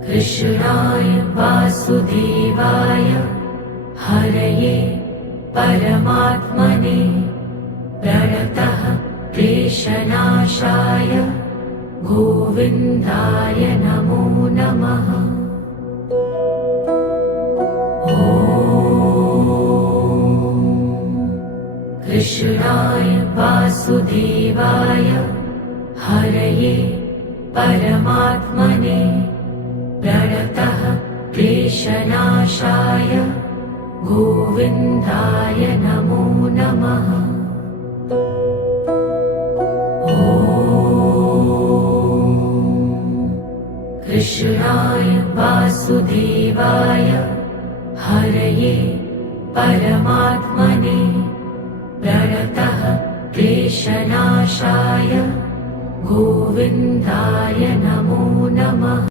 कृष्णाय वासुदेवाय हरये परमात्मने प्रणतः क्लेशनाशाय गोविन्दाय नमो नमः। कृष्णाय वासुदेवाय हरये परमात्मने प्रणतः क्लेशनाशाय गोविन्दाय नमो नमः। कृष्णाय वासुदेवाय हरये परमात्मने प्रणतः क्लेशनाशाय गोविन्दाय नमो नमः।